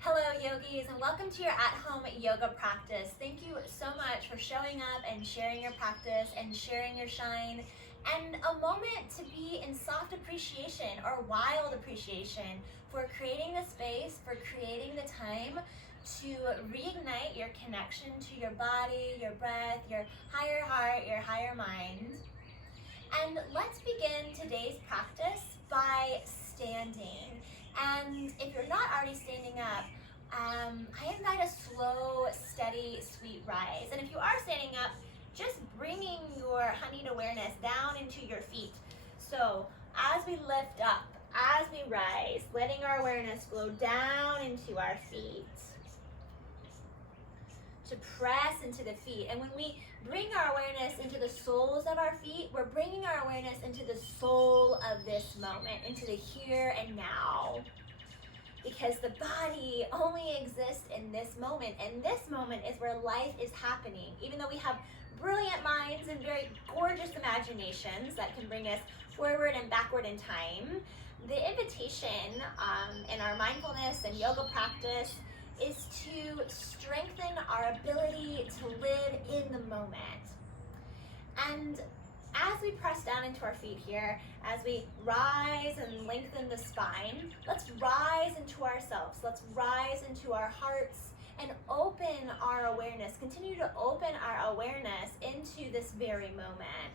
Hello yogis, and welcome to your at-home yoga practice. Thank you so much for showing up and sharing your practice and sharing your shine, and a moment to be in soft appreciation or wild appreciation for creating the space, for creating the time to reignite your connection to your body, your breath, your higher heart, your higher mind. And let's begin today's practice by standing. And if you're not already standing up, I invite a slow, steady, sweet rise. And if you are standing up, just bringing your honeyed awareness down into your feet. So as we lift up, as we rise, letting our awareness flow down into our feet, to press into the feet. And when we bring our awareness into the soles of our feet, we're bringing our awareness into the soul of this moment, into the here and now. Because the body only exists in this moment, and this moment is where life is happening. Even though we have brilliant minds and very gorgeous imaginations that can bring us forward and backward in time, the invitation in our mindfulness and yoga practice is to strengthen our ability to live in the moment. And as we press down into our feet here, as we rise and lengthen the spine, let's rise into ourselves. Let's rise into our hearts and open our awareness. Continue to open our awareness into this very moment.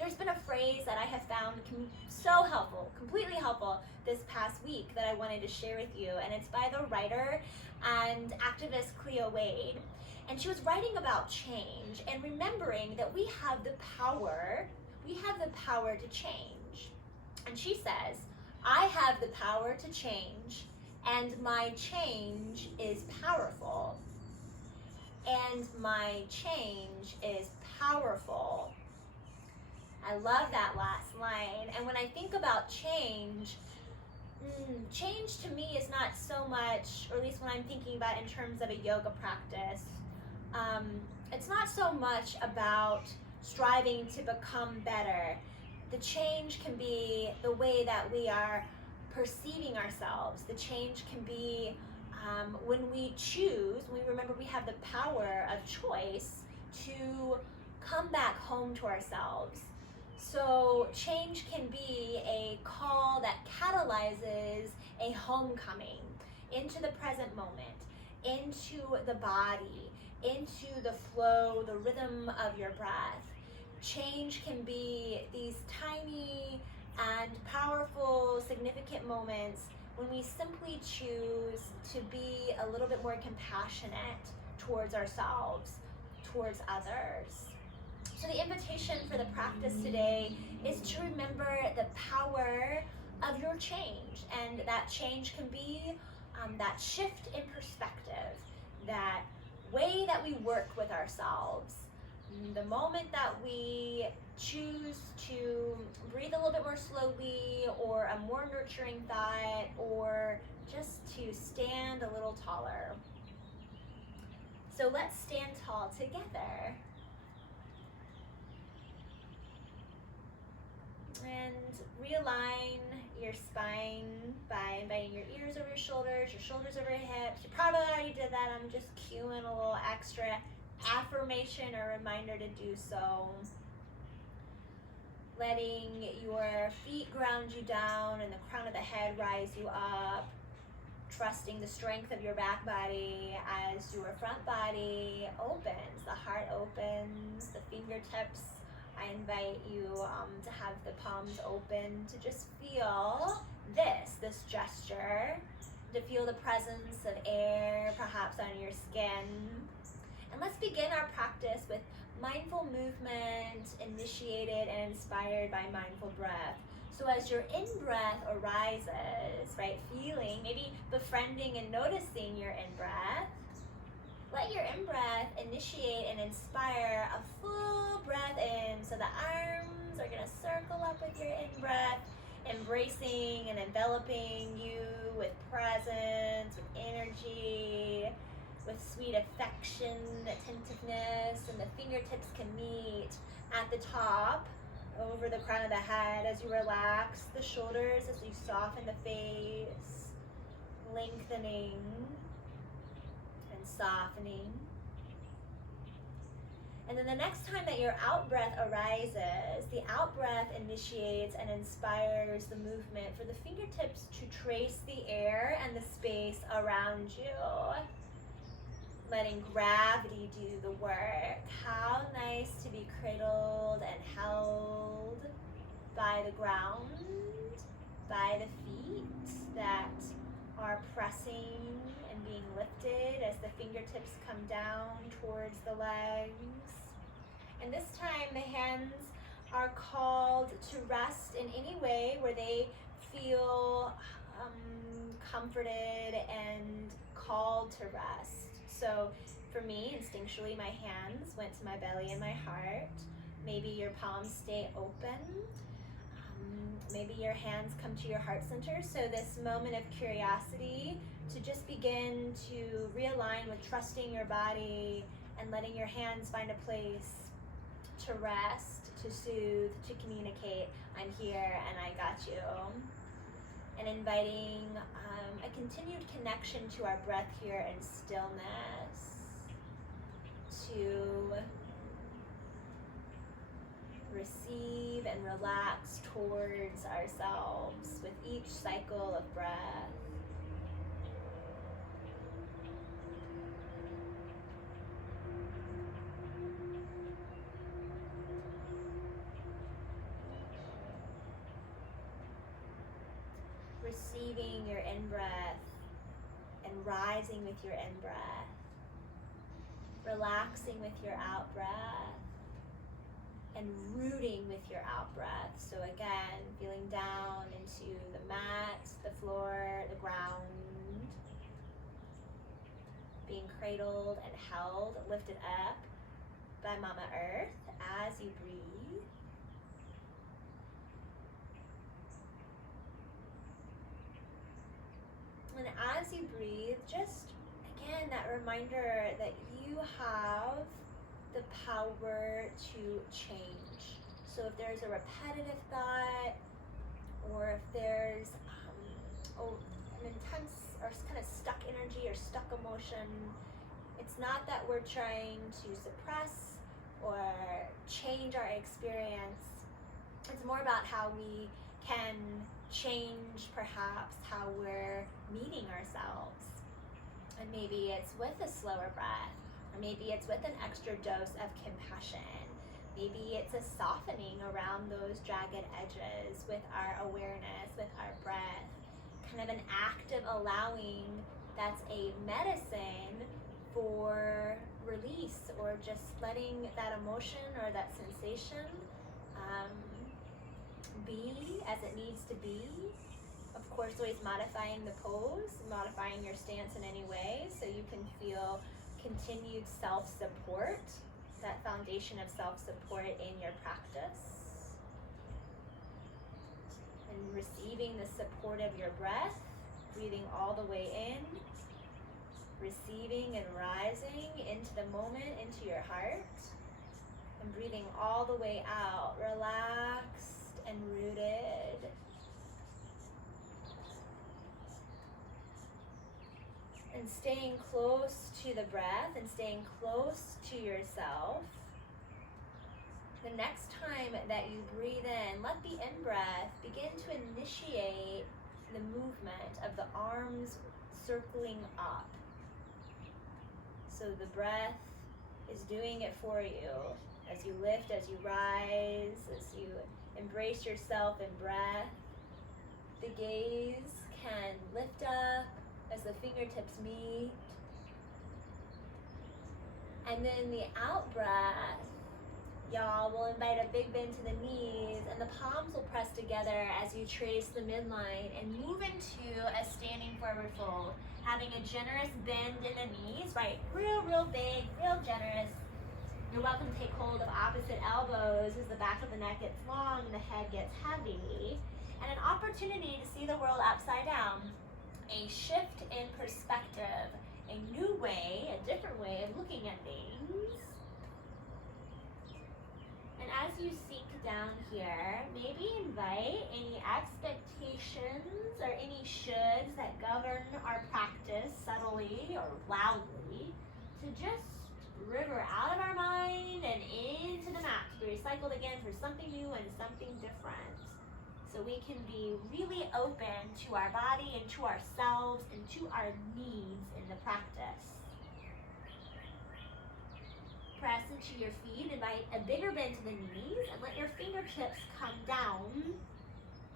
There's been a phrase that I have found so helpful, completely helpful this past week that I wanted to share with you, and it's by the writer and activist Cleo Wade. And she was writing about change and remembering that we have the power to change. And she says, I have the power to change, and my change is powerful. And my change is powerful. I love that last line. And when I think about change to me is not so much, or at least when I'm thinking about in terms of a yoga practice, it's not so much about striving to become better. The change can be the way that we are perceiving ourselves. The change can be when we choose, when we remember we have the power of choice to come back home to ourselves. So change can be a call that catalyzes a homecoming into the present moment, into the body, into the flow, the rhythm of your breath. Change can be these tiny and powerful, significant moments when we simply choose to be a little bit more compassionate towards ourselves, towards others. So the invitation for the practice today is to remember the power of your change. And that change can be that shift in perspective, that way that we work with ourselves, the moment that we choose to breathe a little bit more slowly, or a more nurturing thought, or just to stand a little taller. So let's stand tall together. And realign your spine by inviting your ears over your shoulders over your hips. You probably already did that. I'm just cueing a little extra affirmation or reminder to do so. Letting your feet ground you down and the crown of the head rise you up. Trusting the strength of your back body as your front body opens. The heart opens, the fingertips. I invite you to have the palms open, to just feel this gesture, to feel the presence of air perhaps on your skin. And let's begin our practice with mindful movement, initiated and inspired by mindful breath. So as your in-breath arises, right, feeling, maybe befriending and noticing your in-breath, let your in-breath initiate and inspire a full breath in. So the arms are gonna circle up with your in-breath, embracing and enveloping you with presence, with energy, with sweet affection, attentiveness, and the fingertips can meet at the top, over the crown of the head as you relax the shoulders, as you soften the face, lengthening softening. And then the next time that your out breath arises, the out breath initiates and inspires the movement for the fingertips to trace the air and the space around you. Letting gravity do the work. How nice to be cradled and held by the ground, by the feet that are pressing and being lifted as the fingertips come down towards the legs. And this time the hands are called to rest in any way where they feel comforted and called to rest. So for me, instinctually, my hands went to my belly and my heart. Maybe your palms stay open. Maybe your hands come to your heart center. So this moment of curiosity to just begin to realign with trusting your body and letting your hands find a place to rest, to soothe, to communicate. I'm here and I got you. And inviting a continued connection to our breath here and stillness, to receive and relax towards ourselves with each cycle of breath. Receiving your in-breath and rising with your in-breath. Relaxing with your out-breath and rooting with your out-breath. So again, feeling down into the mat, the floor, the ground. Being cradled and held, lifted up by Mama Earth as you breathe. And as you breathe, just again, that reminder that you have the power to change. So if there's a repetitive thought, or if there's an intense or kind of stuck energy or stuck emotion, it's not that we're trying to suppress or change our experience. It's more about how we can change perhaps how we're meeting ourselves. And maybe it's with a slower breath, or maybe it's with an extra dose of compassion. Maybe it's a softening around those jagged edges with our awareness, with our breath. Kind of an act of allowing that's a medicine for release, or just letting that emotion or that sensation be as it needs to be. Of course, always modifying the pose, modifying your stance in any way so you can feel continued self-support, that foundation of self-support in your practice. And receiving the support of your breath, breathing all the way in, receiving and rising into the moment, into your heart, and breathing all the way out, relaxed and rooted. And staying close to the breath and staying close to yourself. The next time that you breathe in, let the in-breath begin to initiate the movement of the arms circling up. So the breath is doing it for you as you lift, as you rise, as you embrace yourself in breath. The gaze can lift up as the fingertips meet. And then the out breath, y'all, will invite a big bend to the knees, and the palms will press together as you trace the midline and move into a standing forward fold. Having a generous bend in the knees, right? Real big, real generous. You're welcome to take hold of opposite elbows as the back of the neck gets long and the head gets heavy. And an opportunity to see the world upside down. A shift in perspective, a new way, a different way of looking at things. And as you sink down here, maybe invite any expectations or any shoulds that govern our practice subtly or loudly. to just river out of our mind and into the mat to be recycled again for something new and something different. So we can be really open to our body and to ourselves and to our needs in the practice. Press into your feet, invite a bigger bend to the knees, and let your fingertips come down.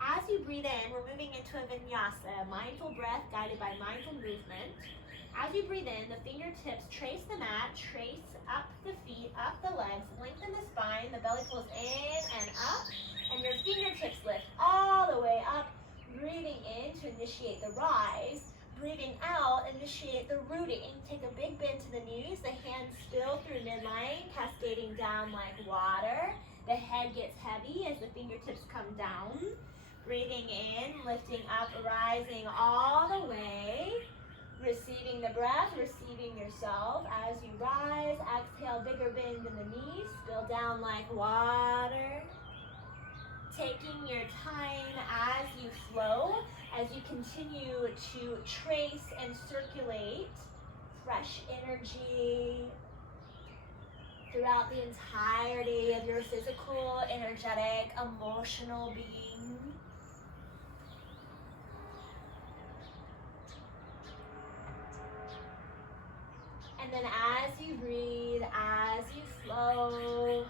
As you breathe in, we're moving into a vinyasa, mindful breath guided by mindful movement. As you breathe in, the fingertips trace the mat, trace up the feet, up the legs, lengthen the spine, the belly pulls in and up, and your fingertips lift all the way up. Breathing in to initiate the rise. Breathing out, initiate the rooting. Take a big bend to the knees, the hands still through midline, cascading down like water. The head gets heavy as the fingertips come down. Breathing in, lifting up, rising all the way. Receiving the breath, receiving yourself. As you rise, exhale, bigger bend in the knees, spill down like water. Taking your time as you flow, as you continue to trace and circulate fresh energy throughout the entirety of your physical, energetic, emotional being. And then as you breathe, as you flow,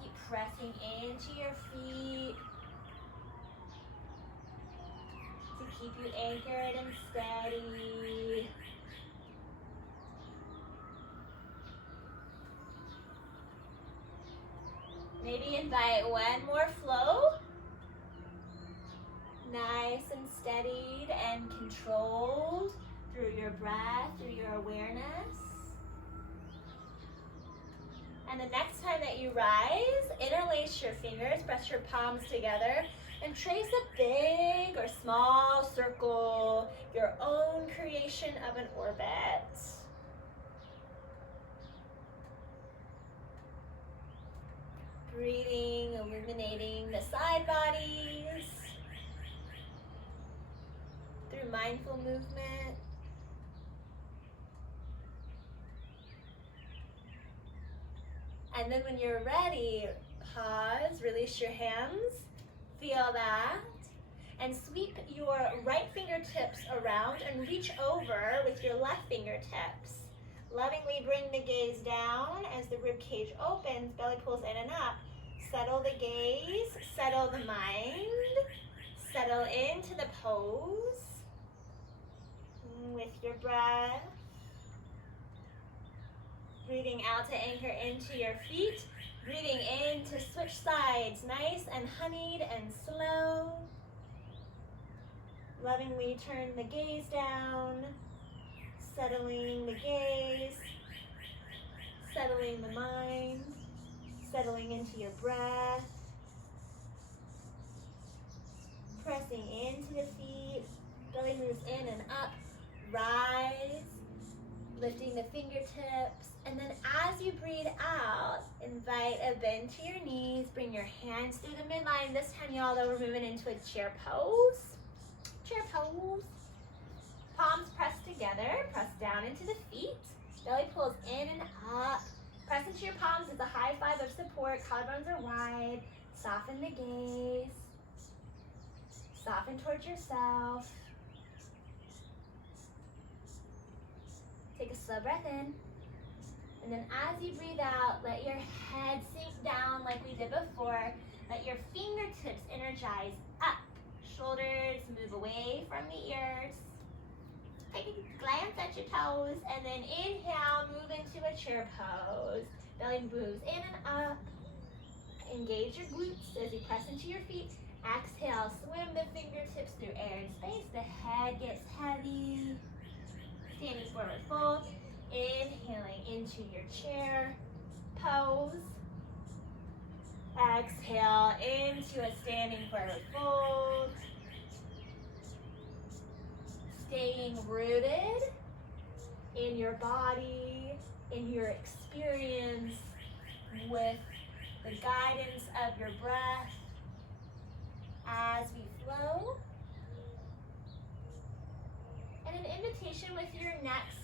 keep pressing into your feet to keep you anchored and steady. Maybe invite one more flow. Nice and steadied and controlled through your breath, through your awareness. And the next time that you rise, interlace your fingers, press your palms together, and trace a big or small circle, your own creation of an orbit. Breathing, illuminating the side bodies through mindful movement. And then when you're ready, pause, release your hands, feel that, and sweep your right fingertips around and reach over with your left fingertips. Lovingly bring the gaze down as the rib cage opens, belly pulls in and up. Settle the gaze, settle the mind, settle into the pose with your breath. Breathing out to anchor into your feet. Breathing in to switch sides, nice and honeyed and slow. Lovingly turn the gaze down, settling the gaze, settling the mind, settling into your breath. Pressing into the feet, belly moves in and up, rise, lifting the fingertips. And then as you breathe out, invite a bend to your knees. Bring your hands through the midline. This time, y'all, though, we're moving into a chair pose. Chair pose. Palms press together. Press down into the feet. Belly pulls in and up. Press into your palms as a high five of support. Collarbones are wide. Soften the gaze. Soften towards yourself. Take a slow breath in. And then as you breathe out, let your head sink down like we did before. Let your fingertips energize up. Shoulders move away from the ears. Take a glance at your toes. And then inhale, move into a chair pose. Belly moves in and up. Engage your glutes as you press into your feet. Exhale, swim the fingertips through air and space. The head gets heavy. Standing forward fold. Inhaling into your chair pose. Exhale into a standing forward fold. Staying rooted in your body, in your experience, with the guidance of your breath as we flow. And an invitation with your next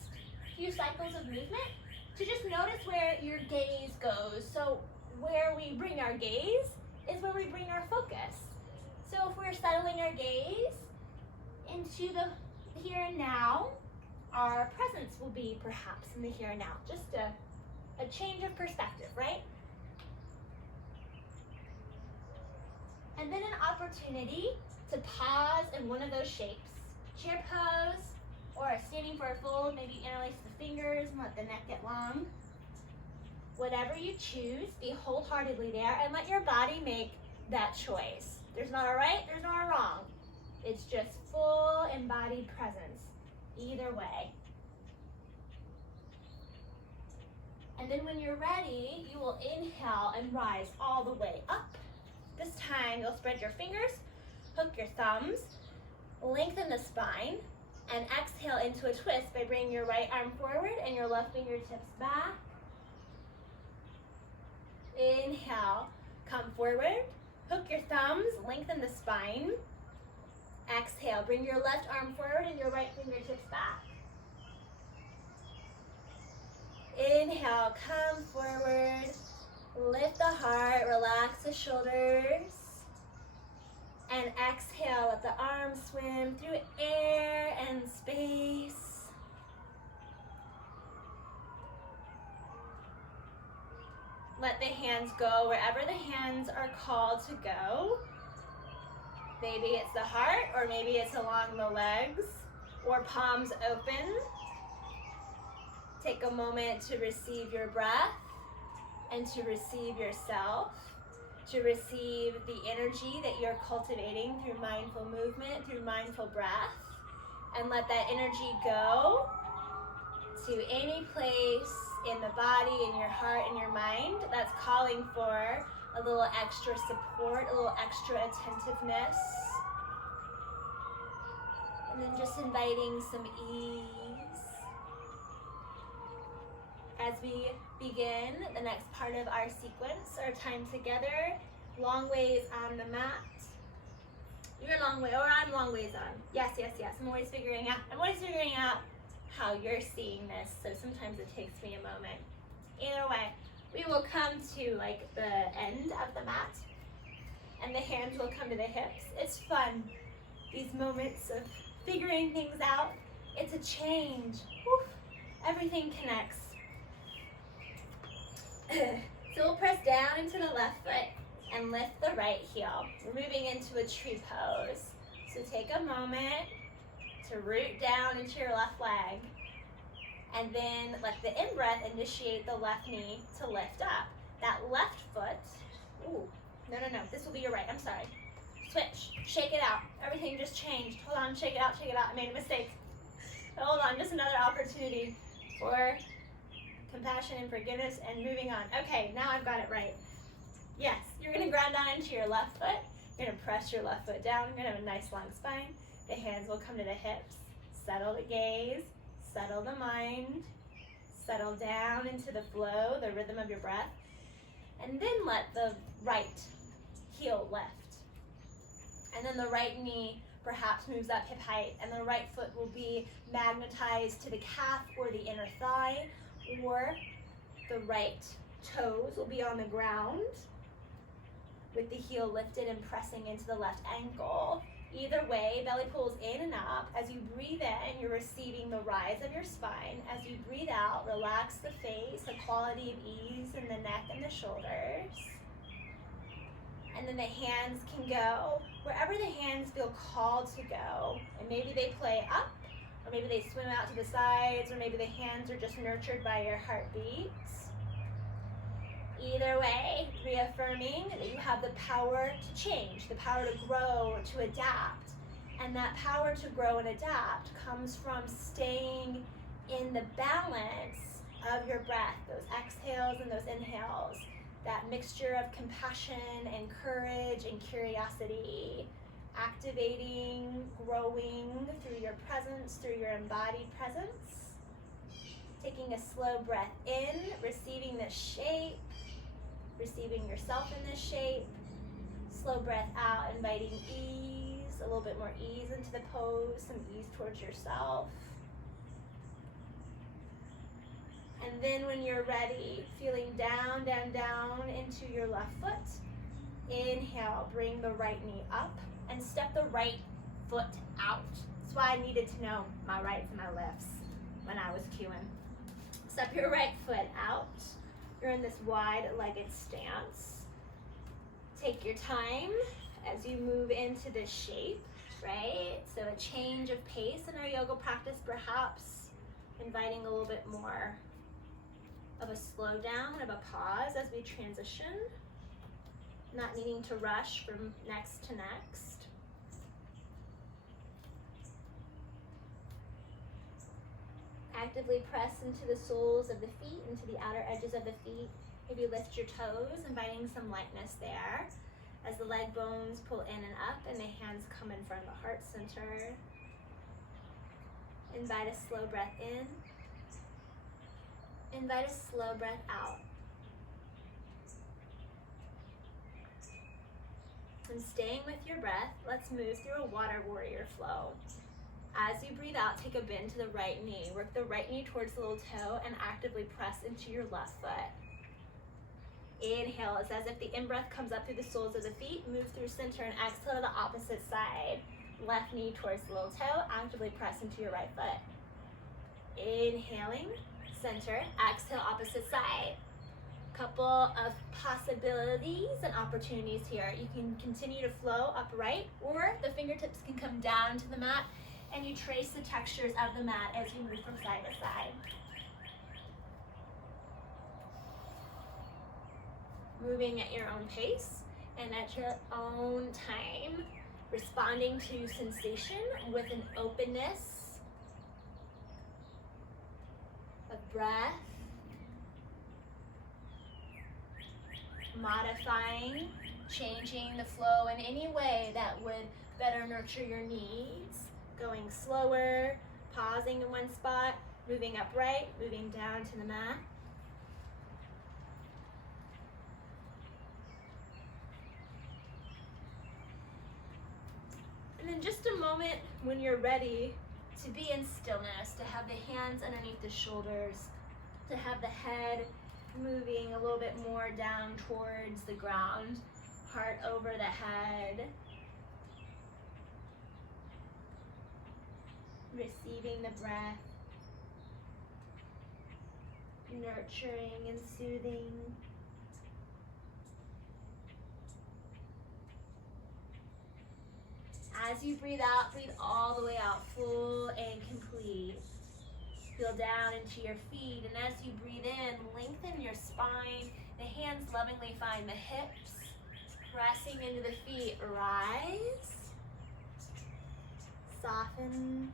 few cycles of movement to just notice where your gaze goes. So where we bring our gaze is where we bring our focus. So if we're settling our gaze into the here and now, our presence will be perhaps in the here and now. Just a change of perspective, right? And then an opportunity to pause in one of those shapes. Chair pose, or standing for a fold, maybe interlace the fingers and let the neck get long. Whatever you choose, be wholeheartedly there and let your body make that choice. There's not a right, there's not a wrong. It's just full embodied presence, either way. And then when you're ready, you will inhale and rise all the way up. This time, you'll spread your fingers, hook your thumbs, lengthen the spine, and exhale into a twist by bringing your right arm forward and your left fingertips back. Inhale, come forward, hook your thumbs, lengthen the spine. Exhale, bring your left arm forward and your right fingertips back. Inhale, come forward, lift the heart, relax the shoulders. And exhale, let the arms swim through air and space. Let the hands go wherever the hands are called to go. Maybe it's the heart, or maybe it's along the legs, or palms open. Take a moment to receive your breath and to receive yourself, to receive the energy that you're cultivating through mindful movement, through mindful breath, and let that energy go to any place in the body, in your heart, in your mind that's calling for a little extra support, a little extra attentiveness. And then just inviting some ease. As we begin the next part of our sequence, our time together, long ways on the mat. You're a long way, or I'm long ways on. Yes, yes, yes. I'm always figuring out how you're seeing this. So sometimes it takes me a moment. Either way, we will come to like the end of the mat, and the hands will come to the hips. It's fun, these moments of figuring things out. It's a change. Woo. Everything connects. So we'll press down into the left foot and lift the right heel. We're moving into a tree pose. So take a moment to root down into your left leg, and then let the in-breath initiate the left knee to lift up. That left foot, ooh, no, this will be your right, I'm sorry. Switch, shake it out. Everything just changed. Hold on, shake it out, I made a mistake. Hold on, just another opportunity for compassion and forgiveness and moving on. Okay, now I've got it right. Yes, you're gonna ground down into your left foot. You're gonna press your left foot down. You're gonna have a nice long spine. The hands will come to the hips. Settle the gaze, settle the mind, settle down into the flow, the rhythm of your breath. And then let the right heel lift. And then the right knee perhaps moves up hip height, and the right foot will be magnetized to the calf or the inner thigh, or the right toes will be on the ground with the heel lifted and pressing into the left ankle. Either way, belly pulls in and up. As you breathe in, you're receiving the rise of your spine. As you breathe out, relax the face, a quality of ease in the neck and the shoulders. And then the hands can go wherever the hands feel called to go. And maybe they play up, or maybe they swim out to the sides, or maybe the hands are just nurtured by your heartbeats. Either way, reaffirming that you have the power to change, the power to grow, to adapt. And that power to grow and adapt comes from staying in the balance of your breath, those exhales and those inhales, that mixture of compassion and courage and curiosity, activating, growing through your presence, through your embodied presence. Taking a slow breath in, receiving this shape, receiving yourself in this shape. Slow breath out, inviting ease, a little bit more ease into the pose, some ease towards yourself. And then when you're ready, feeling down, down, down into your left foot. Inhale, bring the right knee up and step the right foot out. That's why I needed to know my rights and my lefts when I was cueing. Step your right foot out. You're in this wide-legged stance. Take your time as you move into this shape, right? So a change of pace in our yoga practice, perhaps inviting a little bit more of a slowdown, of a pause as we transition, not needing to rush from next to next. Actively press into the soles of the feet, into the outer edges of the feet. Maybe lift your toes, inviting some lightness there. As the leg bones pull in and up and the hands come in front of the heart center. Invite a slow breath in. Invite a slow breath out. And staying with your breath, let's move through a water warrior flow. As you breathe out, take a bend to the right knee. Work the right knee towards the little toe and actively press into your left foot. Inhale, it's as if the in-breath comes up through the soles of the feet, move through center, and exhale to the opposite side. Left knee towards the little toe, actively press into your right foot. Inhaling, center, exhale, opposite side. Couple of possibilities and opportunities here. You can continue to flow upright, or the fingertips can come down to the mat and you trace the textures of the mat as you move from side to side. Moving at your own pace and at your own time, responding to sensation with an openness of breath, modifying, changing the flow in any way that would better nurture your needs, going slower, pausing in one spot, moving upright, moving down to the mat. And then just a moment when you're ready to be in stillness, to have the hands underneath the shoulders, to have the head moving a little bit more down towards the ground, heart over the head. Receiving the breath, nurturing and soothing. As you breathe out, breathe all the way out, full and complete. Feel down into your feet, and as you breathe in, lengthen your spine. The hands lovingly find the hips, pressing into the feet. Rise, soften.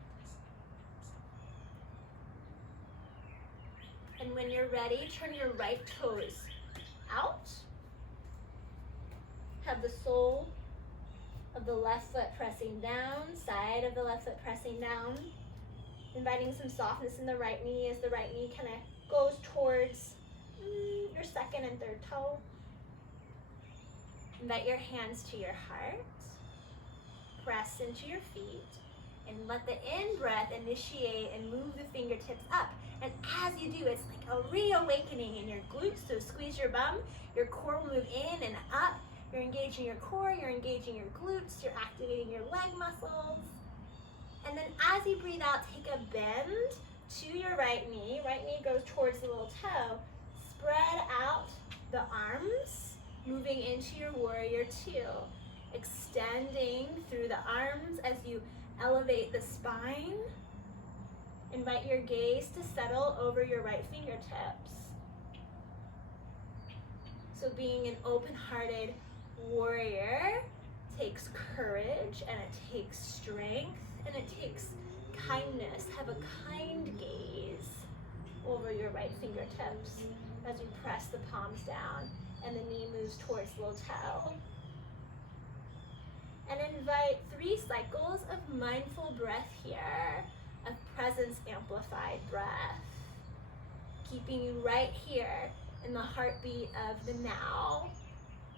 And when you're ready, turn your right toes out. Have the sole of the left foot pressing down, side of the left foot pressing down. Inviting some softness in the right knee as the right knee kind of goes towards your second and third toe. Invite your hands to your heart. Press into your feet. And let the in-breath initiate and move the fingertips up. And as you do, it's like a reawakening in your glutes. So squeeze your bum. Your core will move in and up. You're engaging your core. You're engaging your glutes. You're activating your leg muscles. And then as you breathe out, take a bend to your right knee. Right knee goes towards the little toe. Spread out the arms, moving into your warrior two. Extending through the arms as you elevate the spine. Invite your gaze to settle over your right fingertips. So being an open-hearted warrior takes courage, and it takes strength, and it takes kindness. Have a kind gaze over your right fingertips as you press the palms down and the knee moves towards the little toe. And invite 3 cycles of mindful breath here, of presence amplified breath, keeping you right here in the heartbeat of the now,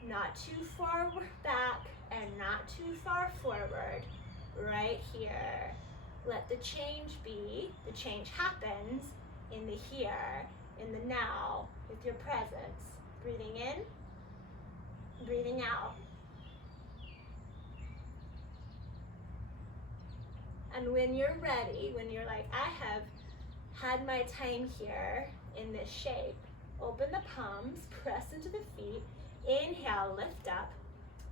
not too far back and not too far forward, right here. Let the change be, the change happens in the here, in the now, with your presence. Breathing in, breathing out. And when you're ready, when you're like, I have had my time here in this shape, open the palms, press into the feet, inhale, lift up,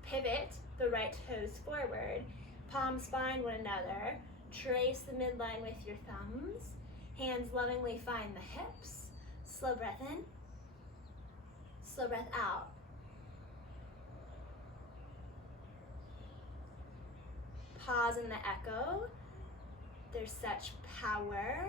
pivot the right toes forward, palms find one another, trace the midline with your thumbs, hands lovingly find the hips, slow breath in, slow breath out. Pause in the echo. There's such power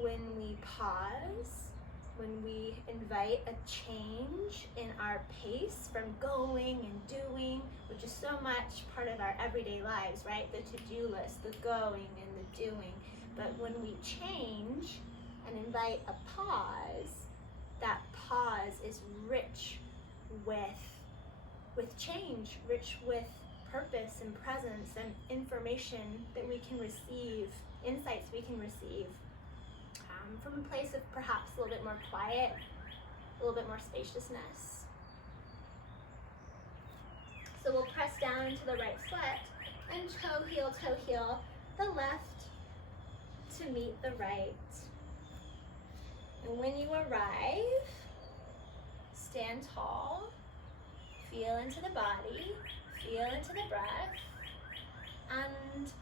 when we pause, when we invite a change in our pace from going and doing, which is so much part of our everyday lives, right? The to-do list, the going and the doing. But when we change and invite a pause, that pause is rich with change, rich with purpose and presence and information that we can receive, insights we can receive from a place of perhaps a little bit more quiet, a little bit more spaciousness. So we'll press down into the right foot and toe heel the left to meet the right. And when you arrive, stand tall, feel into the body, feel into the breath, and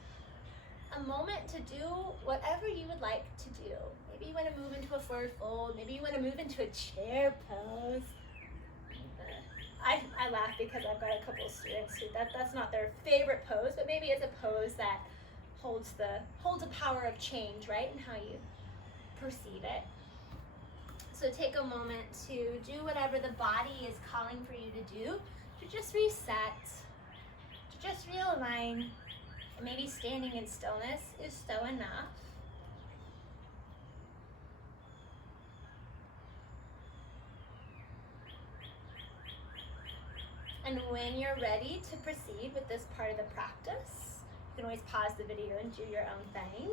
a moment to do whatever you would like to do. Maybe you want to move into a forward fold, maybe you want to move into a chair pose. I laugh because I've got a couple of students who that's not their favorite pose, but maybe it's a pose that holds a power of change, right, and how you perceive it. So take a moment to do whatever the body is calling for you to do, to just reset, to just realign. And maybe standing in stillness is so enough. And when you're ready to proceed with this part of the practice, you can always pause the video and do your own thing.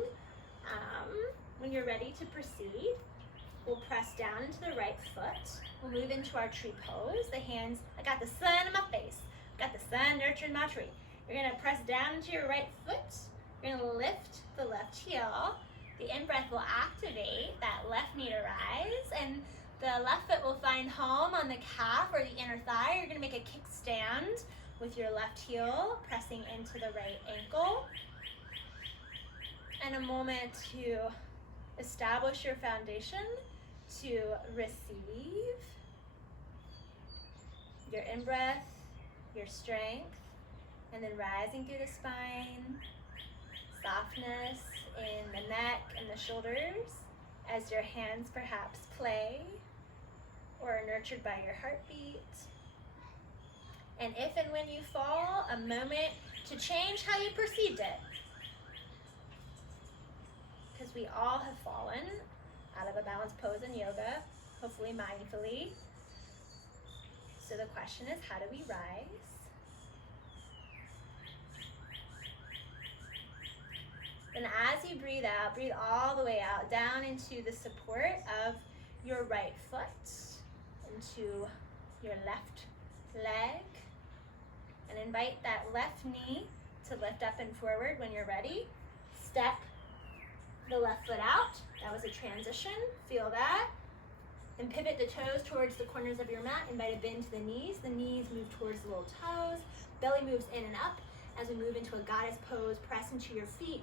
When you're ready to proceed, we'll press down into the right foot. We'll move into our tree pose. The hands, I got the sun in my face. I got the sun nurturing my tree. You're gonna press down into your right foot. You're gonna lift the left heel. The in-breath will activate that left knee to rise, and the left foot will find home on the calf or the inner thigh. You're gonna make a kickstand with your left heel, pressing into the right ankle. And a moment to establish your foundation, to receive your in-breath, your strength, and then rising through the spine, softness in the neck and the shoulders as your hands perhaps play or are nurtured by your heartbeat. And if and when you fall, a moment to change how you perceived it. Because we all have fallen out of a balanced pose in yoga, hopefully mindfully. So the question is, how do we rise? And as you breathe out, breathe all the way out, down into the support of your right foot, into your left leg, and invite that left knee to lift up and forward when you're ready. Step the left foot out. That was a transition. Feel that. And pivot the toes towards the corners of your mat. Invite a bend to the knees. The knees move towards the little toes. Belly moves in and up. As we move into a goddess pose, press into your feet.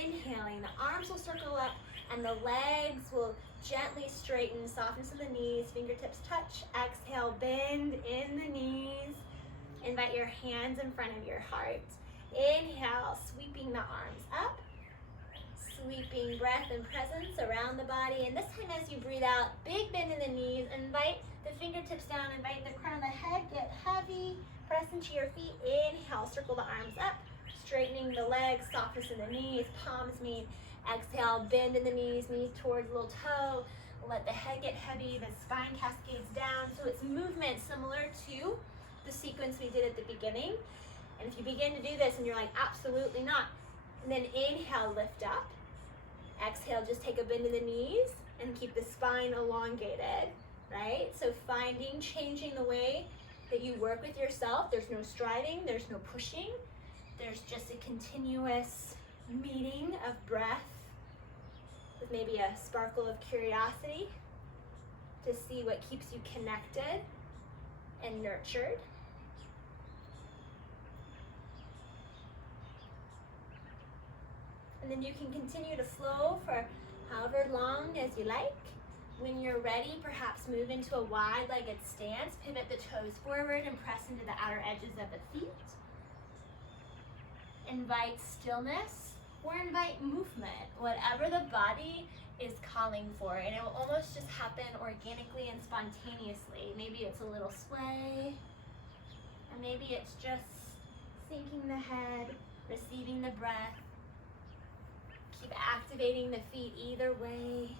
Inhaling, the arms will circle up and the legs will gently straighten. Softness in the knees, fingertips touch. Exhale, bend in the knees. Invite your hands in front of your heart. Inhale, sweeping the arms up. Sweeping breath and presence around the body. And this time as you breathe out, big bend in the knees. Invite the fingertips down. Invite the crown of the head, get heavy. Press into your feet. Inhale, circle the arms up. Straightening the legs, softness in the knees, palms meet. Exhale, bend in the knees towards the little toe. Let the head get heavy, the spine cascades down. So it's movement similar to the sequence we did at the beginning. And if you begin to do this and you're like, absolutely not, and then inhale, lift up. Exhale, just take a bend in the knees and keep the spine elongated, right? So changing the way that you work with yourself. There's no striving, there's no pushing. There's just a continuous meeting of breath with maybe a sparkle of curiosity to see what keeps you connected and nurtured. And then you can continue to flow for however long as you like. When you're ready, perhaps move into a wide-legged stance, pivot the toes forward and press into the outer edges of the feet. Invite stillness or invite movement, whatever the body is calling for, and it will almost just happen organically and spontaneously. Maybe it's a little sway, or maybe it's just sinking the head, receiving the breath. Keep activating the feet either way.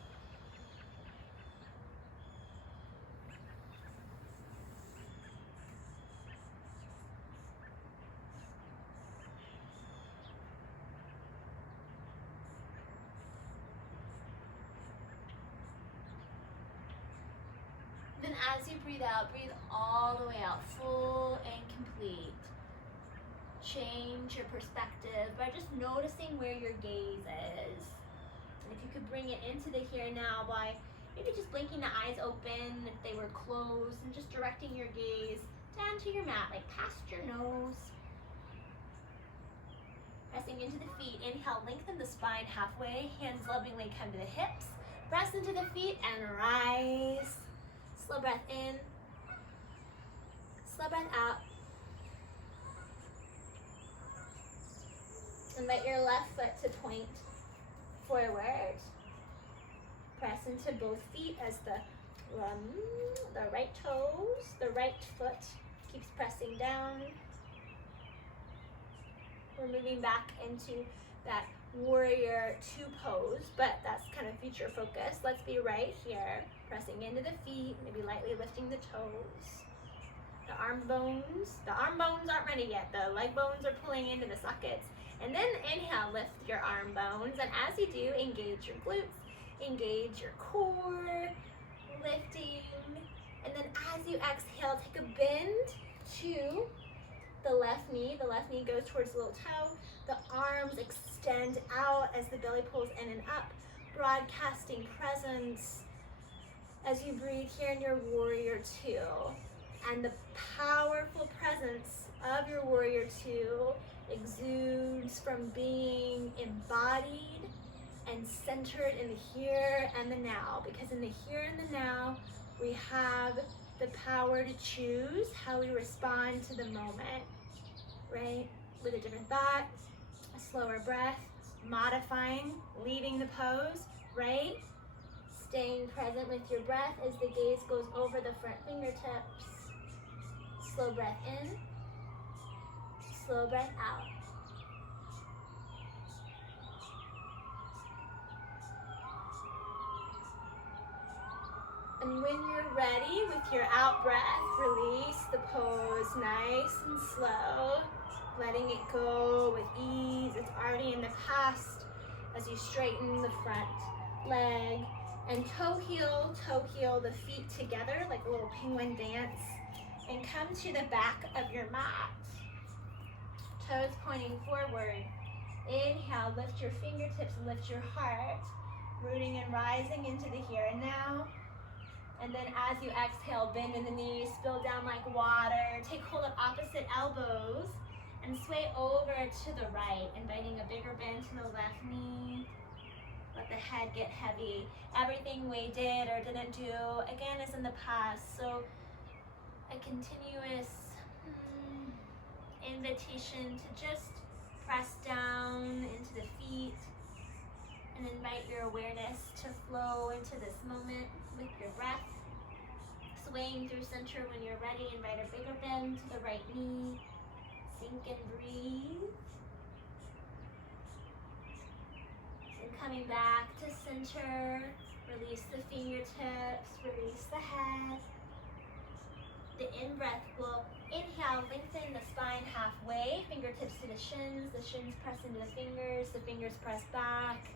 Then as you breathe out, breathe all the way out, full and complete. Change your perspective by just noticing where your gaze is. And if you could bring it into the here and now by maybe just blinking the eyes open if they were closed and just directing your gaze down to your mat, like past your nose. Pressing into the feet. Inhale, lengthen the spine halfway. Hands lovingly come to the hips. Press into the feet and rise. Slow breath in. Slow breath out. Invite your left foot to point forward. Press into both feet as the right toes, the right foot keeps pressing down. We're moving back into that warrior two pose, but that's kind of future focused. Let's be right here, pressing into the feet, maybe lightly lifting the toes. The arm bones aren't ready yet. The leg bones are pulling into the sockets. And then inhale, lift your arm bones. And as you do, engage your glutes, engage your core, lifting. And then as you exhale, take a bend to the left knee. The left knee goes towards the little toe. The arms extend out as the belly pulls in and up, broadcasting presence as you breathe here in your warrior two. And the powerful presence of your warrior two exudes from being embodied and centered in the here and the now, because in the here and the now we have the power to choose how we respond to the moment, right? With a different thought, a slower breath, modifying, leaving the pose, right? Staying present with your breath as the gaze goes over the front fingertips. Slow breath in, slow breath out. And when you're ready with your out breath, release the pose nice and slow, letting it go with ease. It's already in the past as you straighten the front leg and toe heel the feet together like a little penguin dance, and come to the back of your mat. Toes pointing forward. Inhale, lift your fingertips and lift your heart, rooting and rising into the here and now. And then as you exhale, bend in the knees, spill down like water. Take hold of opposite elbows and sway over to the right, inviting a bigger bend to the left knee. Let the head get heavy. Everything we did or didn't do, again, is in the past. So a continuous invitation to just press down into the feet and invite your awareness to flow into this moment with your breath. Swaying through center when you're ready, invite a bigger bend to the right knee. Sink and breathe. And coming back to center, release the fingertips, release the head. The in-breath will inhale, lengthen the spine halfway, fingertips to the shins press into the fingers press back.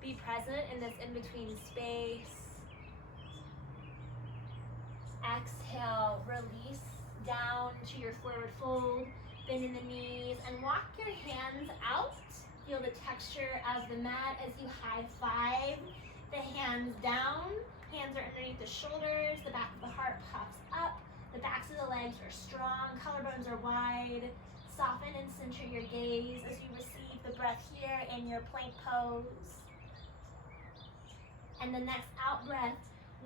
Be be present in this in-between space. Exhale, release down to your forward fold, bend in the knees, and walk your hands out. Feel the texture of the mat as you high five. The hands down, hands are underneath the shoulders, the back of the heart puffs up, the backs of the legs are strong, collarbones are wide. Soften and center your gaze as you receive the breath here in your plank pose. And the next out breath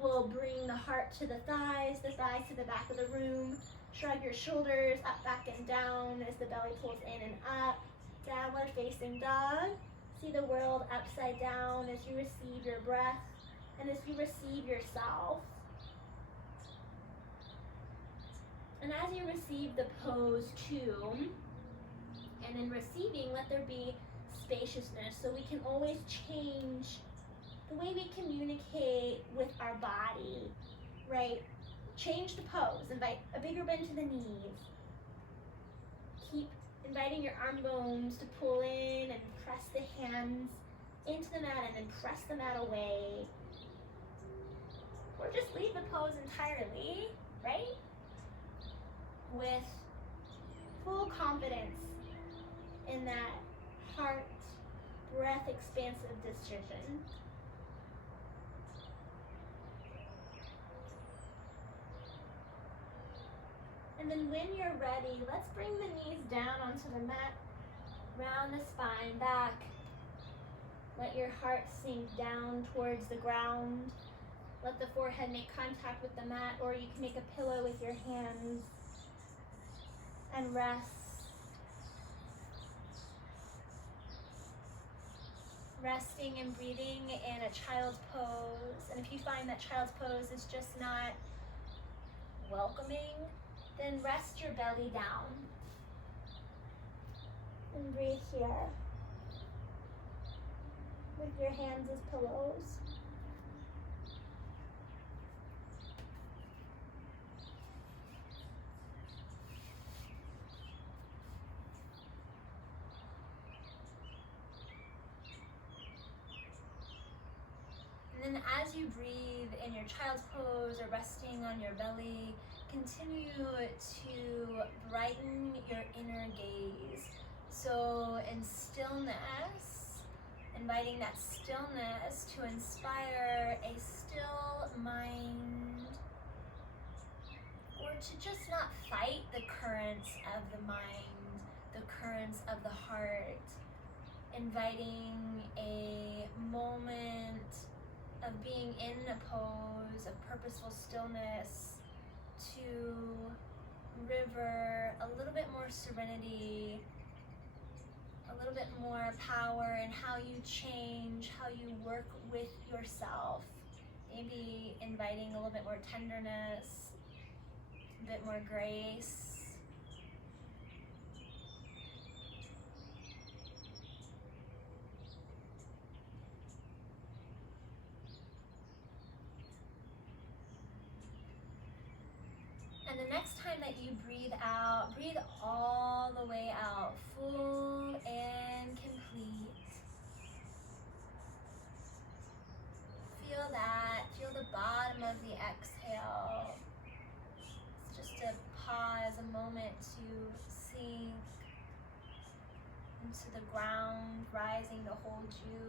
will bring the heart to the thighs to the back of the room. Shrug your shoulders up, back, and down as the belly pulls in and up. Downward facing dog. See the world upside down as you receive your breath and as you receive yourself. And as you receive the pose too, and in receiving, let there be spaciousness, so we can always change the way we communicate with our body, right? Change the pose, invite a bigger bend to the knees. Keep inviting your arm bones to pull in and press the hands into the mat and then press the mat away. Or just leave the pose entirely, right? With full confidence in that heart, breath, expansive decision. And then when you're ready, let's bring the knees down onto the mat, round the spine back. Let your heart sink down towards the ground. Let the forehead make contact with the mat, or you can make a pillow with your hands. And rest. Resting and breathing in a child's pose. And if you find that child's pose is just not welcoming, then rest your belly down. And breathe here. With your hands as pillows. And then as you breathe in your child's pose or resting on your belly, continue to brighten your inner gaze. So in stillness, inviting that stillness to inspire a still mind, or to just not fight the currents of the mind, the currents of the heart, inviting a moment of being in a pose of purposeful stillness to river a little bit more serenity, a little bit more power in how you change, how you work with yourself. Maybe inviting a little bit more tenderness, a bit more grace. And the next time that you breathe out, breathe all the way out, full and complete. Feel that, feel the bottom of the exhale. It's just to pause a moment to sink into the ground, rising to hold you.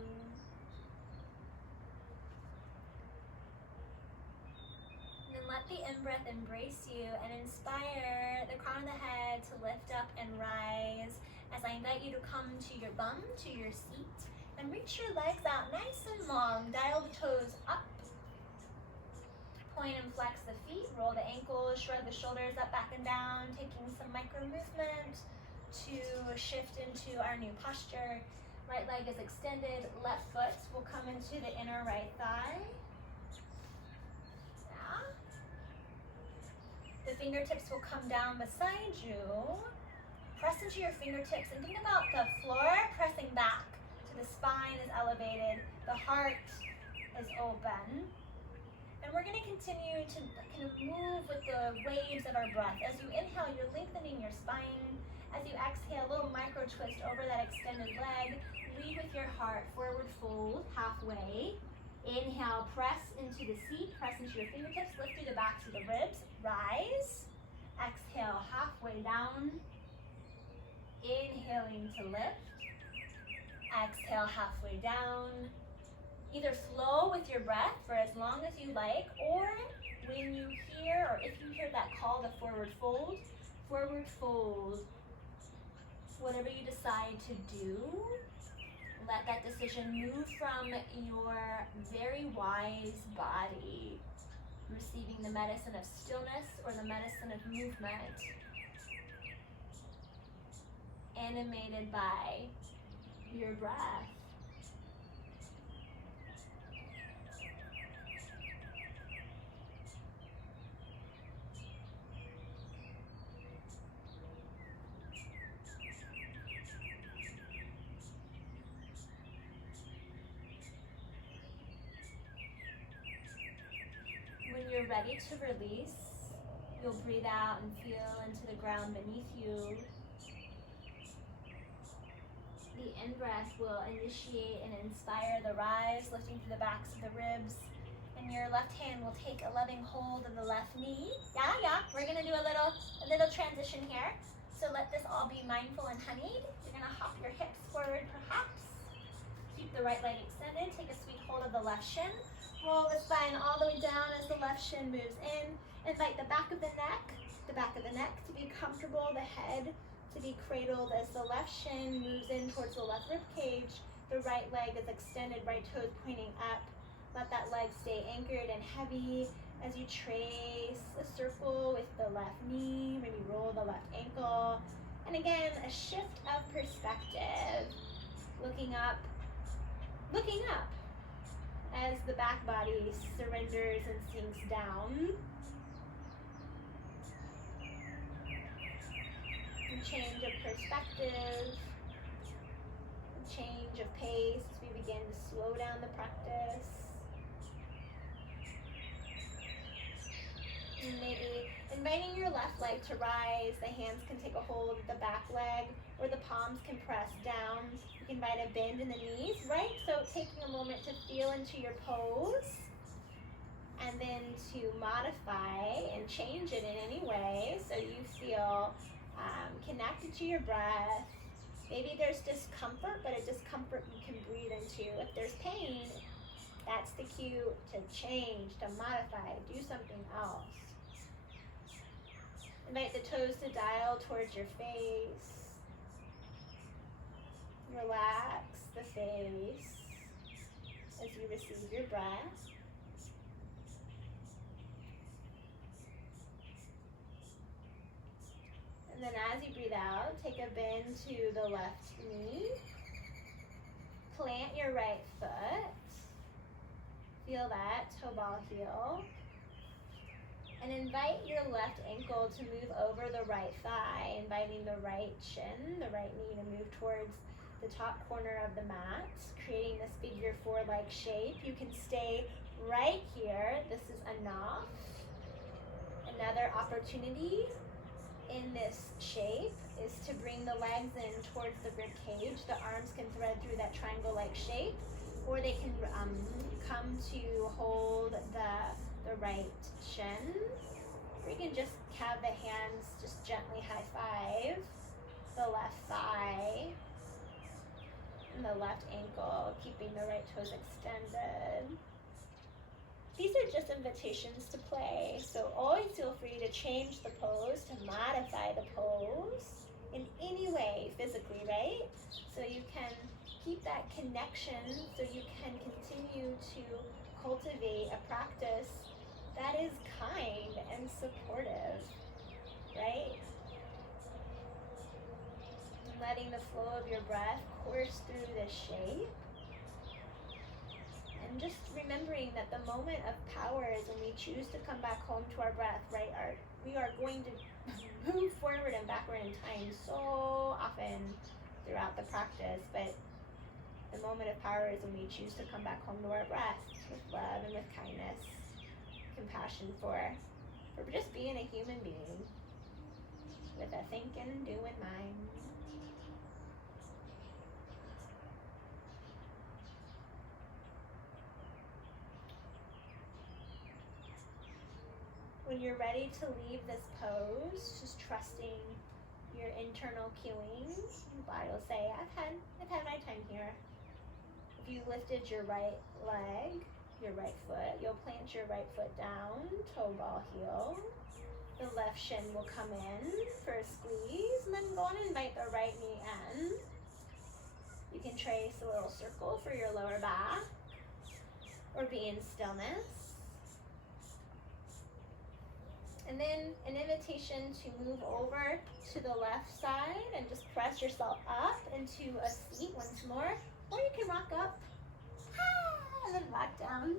Let the in-breath embrace you and inspire the crown of the head to lift up and rise as I invite you to come to your bum, to your seat, and reach your legs out nice and long. Dial the toes up. Point and flex the feet, roll the ankles, shrug the shoulders up, back, and down, taking some micro movement to shift into our new posture. Right leg is extended, left foot will come into the inner right thigh. The fingertips will come down beside you. Press into your fingertips and think about the floor pressing back. So the spine is elevated, the heart is open. And we're going to continue to kind of move with the waves of our breath. As you inhale, you're lengthening your spine. As you exhale, a little micro twist over that extended leg. Lead with your heart, forward fold, halfway. Inhale, press into the seat, press into your fingertips, lift through the backs of the ribs, rise. Exhale, halfway down. Inhaling to lift. Exhale, halfway down. Either flow with your breath for as long as you like, or when you hear, or if you hear that call to forward fold, whatever you decide to do, let that decision move from your very wise body, receiving the medicine of stillness or the medicine of movement, animated by your breath. When you're ready to release, you'll breathe out and feel into the ground beneath you. The in-breath will initiate and inspire the rise, lifting through the backs of the ribs. And your left hand will take a loving hold of the left knee. Yeah. We're gonna do a little transition here. So let this all be mindful and honeyed. You're gonna hop your hips forward perhaps. Keep the right leg extended. Take a sweet hold of the left shin. Roll the spine all the way down as the left shin moves in. Invite the back of the neck to be comfortable, the head to be cradled as the left shin moves in towards the left rib cage. The right leg is extended, right toes pointing up. Let that leg stay anchored and heavy as you trace a circle with the left knee, maybe roll the left ankle. And again, a shift of perspective. Looking up as the back body surrenders and sinks down. A change of perspective, a change of pace as we begin to slow down the practice. And maybe inviting your left leg to rise, the hands can take a hold of the back leg or the palms can press down. You can invite a bend in the knees, right? So taking a moment to feel into your pose and then to modify and change it in any way so you feel connected to your breath. Maybe there's discomfort, but a discomfort you can breathe into. If there's pain, that's the cue to change, to modify, do something else. Invite the toes to dial towards your face. Relax the face as you receive your breath. And then as you breathe out, take a bend to the left knee. Plant your right foot. Feel that toe ball heel. And invite your left ankle to move over the right thigh, inviting the right shin, the right knee to move towards the top corner of the mat, creating this figure 4-like shape. You can stay right here. This is enough. Another opportunity in this shape is to bring the legs in towards the rib cage. The arms can thread through that triangle-like shape, or they can come to hold the right shin. Or you can just have the hands just gently high five the left thigh and the left ankle, keeping the right toes extended. These are just invitations to play, so always feel free to change the pose, to modify the pose in any way physically, right? So you can keep that connection, so you can continue to cultivate a practice that is kind and supportive, right? And letting the flow of your breath course through this shape. And just remembering that the moment of power is when we choose to come back home to our breath, right? We are going to move forward and backward in time so often throughout the practice, but the moment of power is when we choose to come back home to our breath with love and with kindness, compassion for just being a human being. with a thinking and doing mind. When you're ready to leave this pose, just trusting your internal cueing, your body will say, I've had my time here. If you lifted your right leg, your right foot, you'll plant your right foot down, toe ball heel. The left shin will come in for a squeeze, and then go and invite the right knee in. You can trace a little circle for your lower back, or be in stillness. And then an invitation to move over to the left side and just press yourself up into a seat once more. Or you can rock up, and then rock down.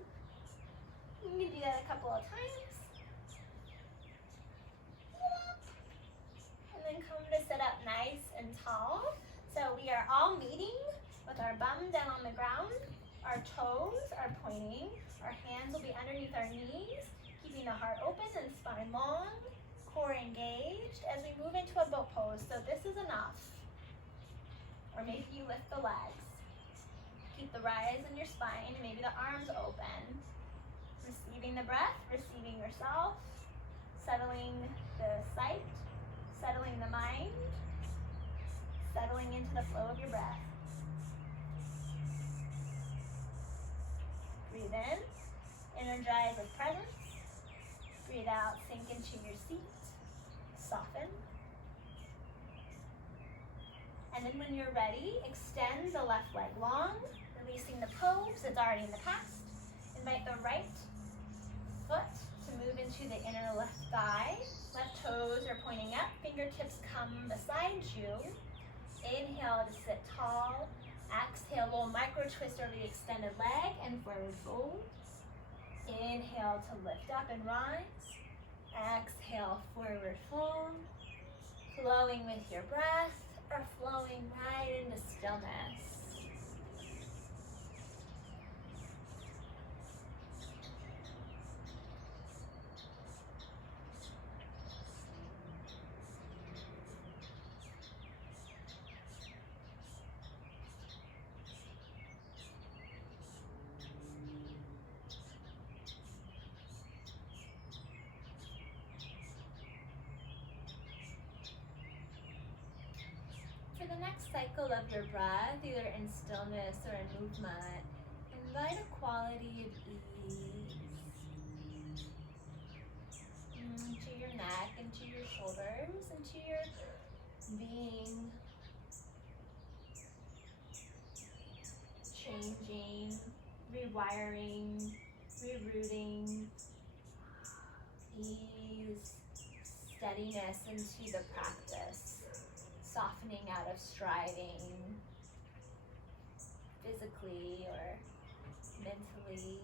You can do that a couple of times. And then come to sit up nice and tall. So we are all meeting with our bum down on the ground. Our toes are pointing. Our hands will be underneath our knees, keeping the heart open and spine long, core engaged as we move into a boat pose. So this is enough. Or maybe you lift the legs. Keep the rise in your spine, maybe the arms open. Receiving the breath, receiving yourself, settling the sight, settling the mind, settling into the flow of your breath. Breathe in, energize with presence. Breathe out, sink into your seat, soften. And then when you're ready, extend the left leg long, releasing the pose that's already in the past. Invite the right foot to move into the inner left thigh. Left toes are pointing up, fingertips come beside you. Inhale to sit tall. Exhale, little micro twist over the extended leg and forward fold. Inhale to lift up and rise. Exhale, forward fold. Flowing with your breath, or flowing right into stillness. For the next cycle of your breath, either in stillness or in movement, invite a quality of ease into your neck, into your shoulders, into your being, changing, rewiring, rerouting, ease, steadiness into the practice. Softening out of striving, physically or mentally.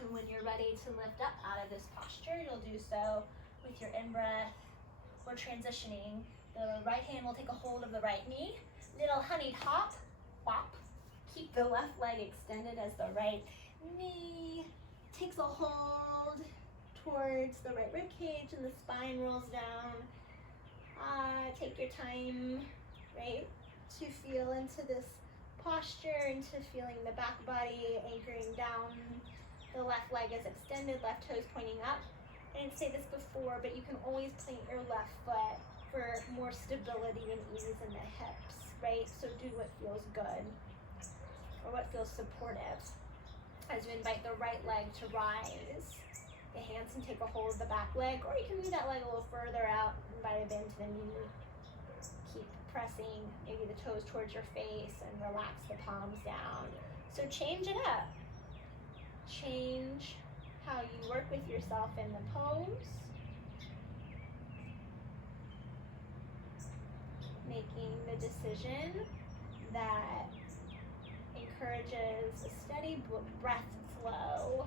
And when you're ready to lift up out of this posture, you'll do so with your in-breath. We're transitioning. The right hand will take a hold of the right knee. Little honeyed hop, whop. Keep the left leg extended as the right knee takes a hold towards the right rib cage and the spine rolls down. Take your time, right, to feel into this posture, into feeling the back body anchoring down. The left leg is extended, left toes pointing up. I didn't say this before, but you can always plant your left foot for more stability and ease in the hips, right? So do what feels good or what feels supportive. As you invite the right leg to rise, the hands can take a hold of the back leg, or you can move that leg a little further out, invite a bend to the knee. Keep pressing maybe the toes towards your face and relax the palms down. So change it up. Change how you work with yourself in the pose. Making the decision that encourages a steady breath flow.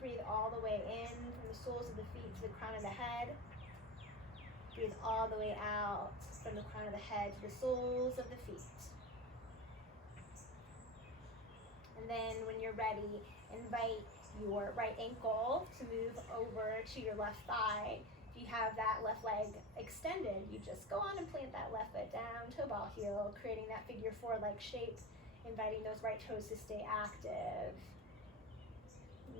Breathe all the way in from the soles of the feet to the crown of the head. Breathe all the way out from the crown of the head to the soles of the feet. And then when you're ready, invite your right ankle to move over to your left thigh. If you have that left leg extended, you just go on and plant that left foot down, toe ball heel, creating that figure 4-like shape, inviting those right toes to stay active.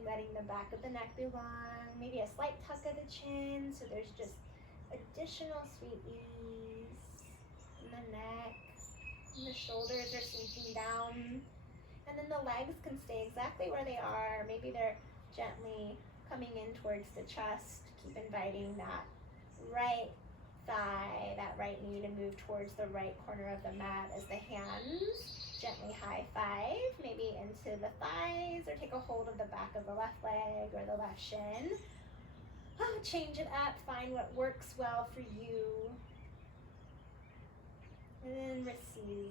Letting the back of the neck be long, maybe a slight tuck of the chin, so there's just additional sweet ease in the neck, and the shoulders are sinking down, and then the legs can stay exactly where they are. Maybe they're gently coming in towards the chest. Keep inviting that right thigh, that right knee to move towards the right corner of the mat as the hands gently high five, maybe into the thighs, or take a hold of the back of the left leg or the left shin. Change it up, find what works well for you, and then receive.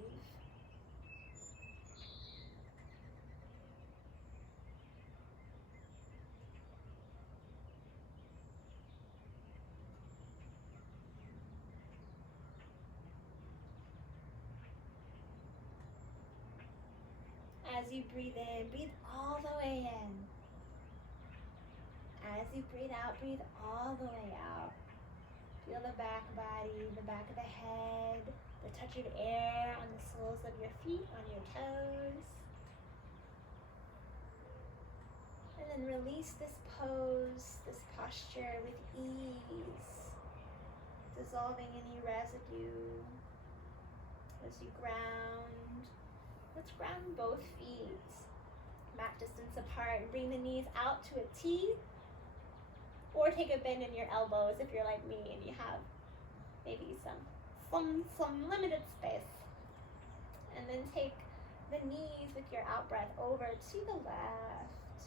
As you breathe in, breathe all the way in. As you breathe out, breathe all the way out. Feel the back body, the back of the head, the touch of air on the soles of your feet, on your toes. And then release this pose, this posture with ease, dissolving any residue as you ground. Let's ground both feet, mat distance apart, and bring the knees out to a T, or take a bend in your elbows if you're like me and you have maybe some limited space. And then take the knees with your out breath over to the left,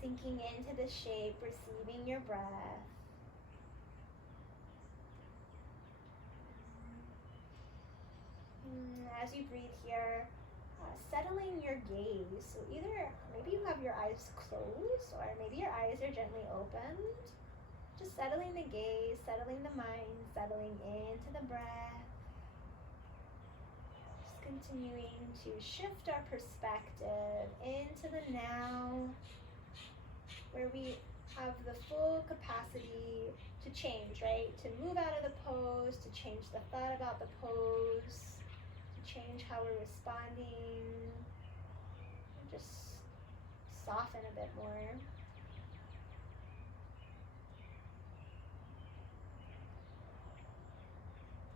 sinking into the shape, receiving your breath. As you breathe here, settling your gaze. So either maybe you have your eyes closed, or maybe your eyes are gently opened. Just settling the gaze, settling the mind, settling into the breath. Just continuing to shift our perspective into the now, where we have the full capacity to change, right? To move out of the pose, to change the thought about the pose, change how we're responding, just soften a bit more.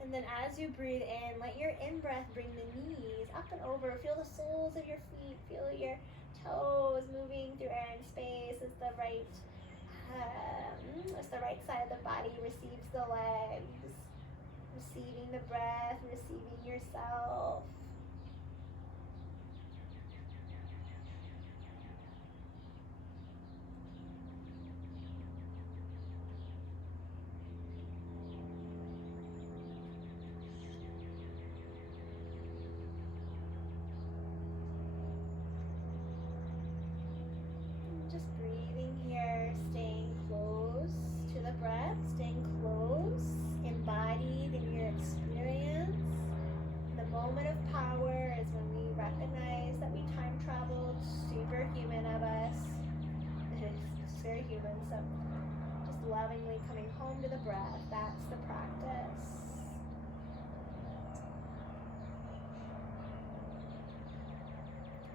And then as you breathe in, let your in-breath bring the knees up and over. Feel the soles of your feet, feel your toes moving through air and space as the right side of the body receives the legs. Receiving the breath, receiving yourself. Just breathing here, staying close to the breath, staying close, embodied in your experience. The moment of power is when we recognize that we time traveled. Super human of us. It is very human. So just lovingly coming home to the breath. That's the practice.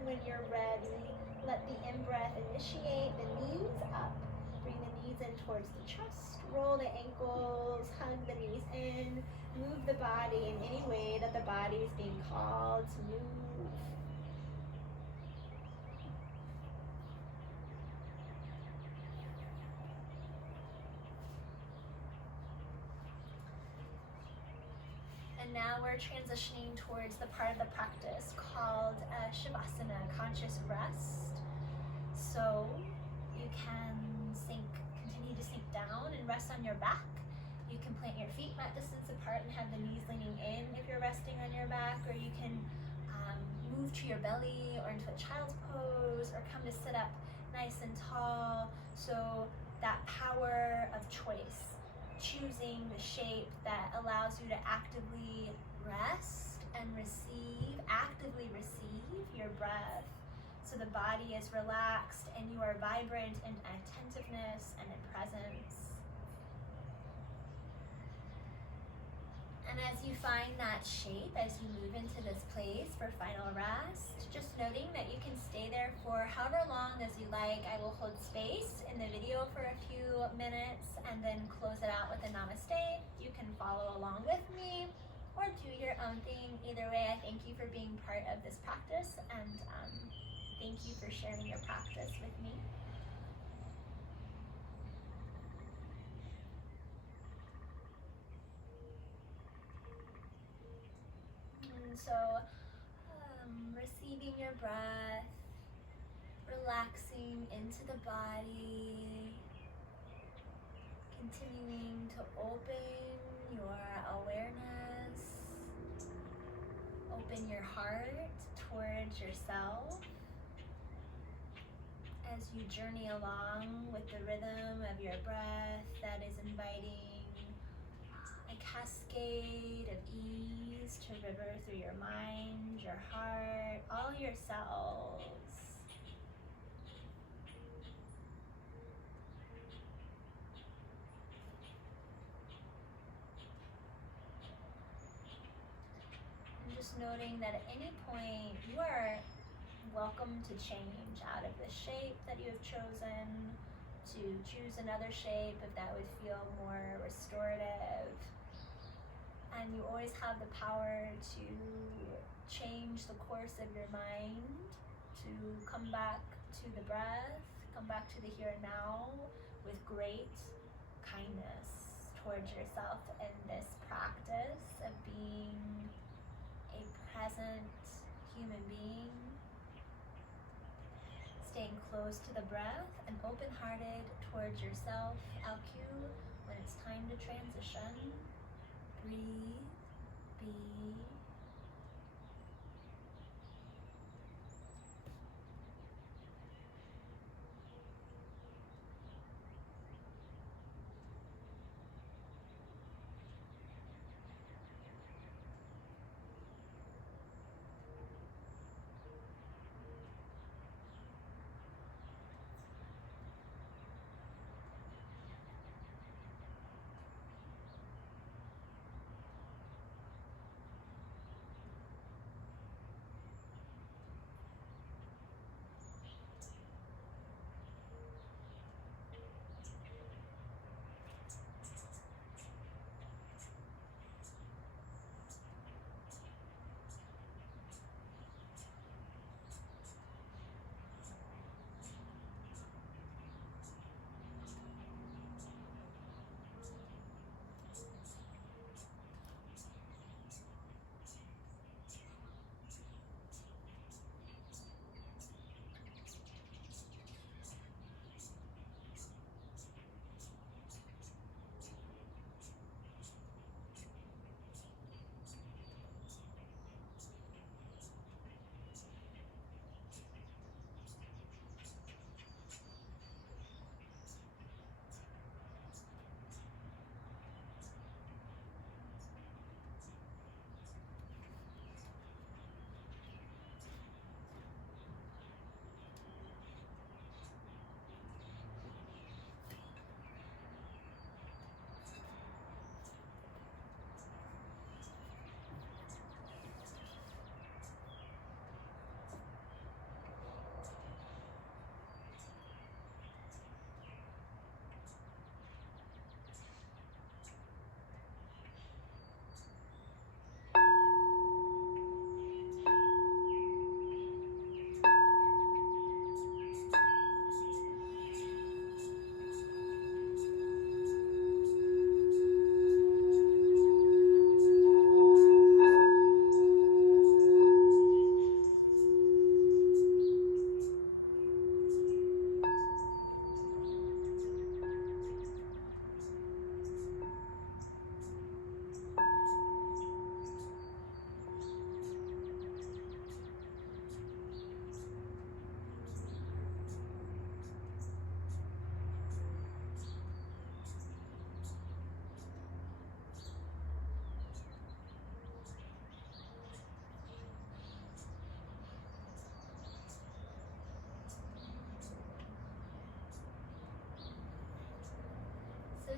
When you're ready, let the in-breath initiate the knees up. Bring the knees in towards the chest. Roll the ankles, hug the knees in. Move the body in any way that the body is being called to move. And now we're transitioning towards the part of the practice called Shavasana, conscious rest. So you can continue to sink down and rest on your back. You can plant your feet mat distance apart and have the knees leaning in if you're resting on your back, or you can move to your belly or into a child's pose, or come to sit up nice and tall. So that power of choice choosing the shape that allows you to actively rest and actively receive your breath. So the body is relaxed and you are vibrant in attentiveness and in presence. And as you find that shape, as you move into this place for final rest, just noting that you can stay there for however long as you like. I will hold space in the video for a few minutes and then close it out with a namaste. You can follow along with me or do your own thing. Either way, I thank you for being part of this practice, and thank you for sharing your practice with me. And so, receiving your breath, relaxing into the body, continuing to open your awareness, open your heart towards yourself as you journey along with the rhythm of your breath that is inviting a cascade of ease to river through your mind, your heart, all your cells. And just noting that at any point you are welcome to change out of the shape that you have chosen, to choose another shape if that would feel more restorative. And you always have the power to change the course of your mind, to come back to the breath, come back to the here and now with great kindness towards yourself in this practice of being a present human being, staying close to the breath and open-hearted towards yourself. I'll cue when it's time to transition. Breathe, be.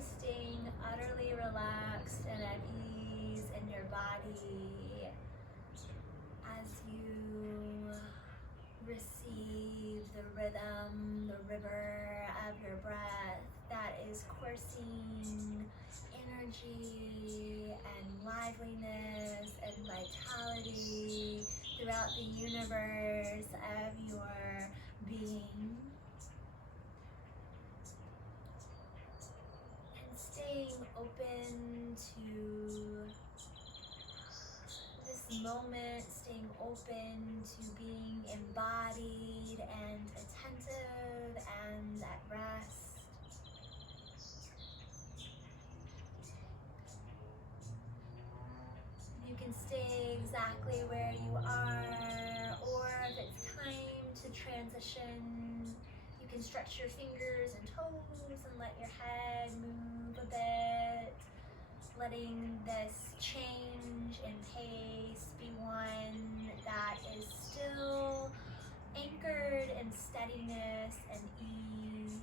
just staying utterly relaxed and at ease in your body as you receive the rhythm, the river of your breath that is coursing energy and liveliness and vitality throughout the universe of your being. And staying open to this moment, staying open to being embodied and attentive and at rest. You can stay exactly where you are, or if it's time to transition, you can stretch your fingers and toes and let your head move a bit, letting this change in pace be one that is still anchored in steadiness and ease.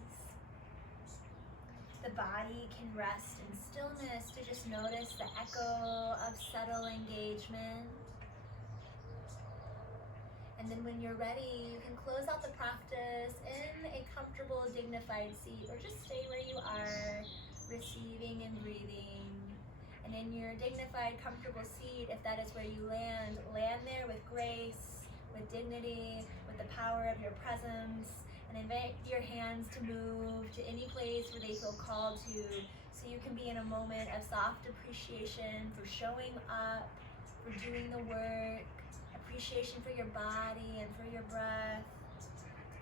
The body can rest in stillness to just notice the echo of subtle engagement. And then when you're ready, you can close out the practice in a comfortable, dignified seat, or just stay where you are, receiving and breathing. And in your dignified, comfortable seat, if that is where you land there with grace, with dignity, with the power of your presence, and invite your hands to move to any place where they feel called to, so you can be in a moment of soft appreciation for showing up, for doing the work, appreciation for your body and for your breath,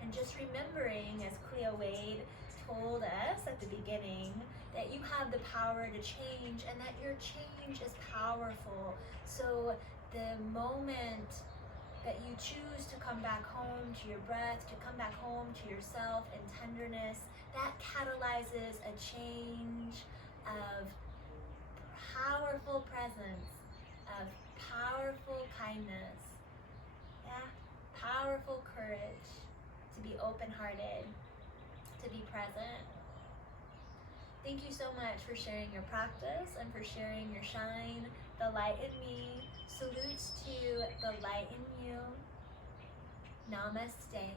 and just remembering, as Cleo Wade told us at the beginning, that you have the power to change and that your change is powerful. So the moment that you choose to come back home to your breath, to come back home to yourself in tenderness, that catalyzes a change of powerful presence, of powerful kindness, powerful courage to be open-hearted, to be present. Thank you so much for sharing your practice and for sharing your shine, the light in me. Salutes to the light in you. Namaste.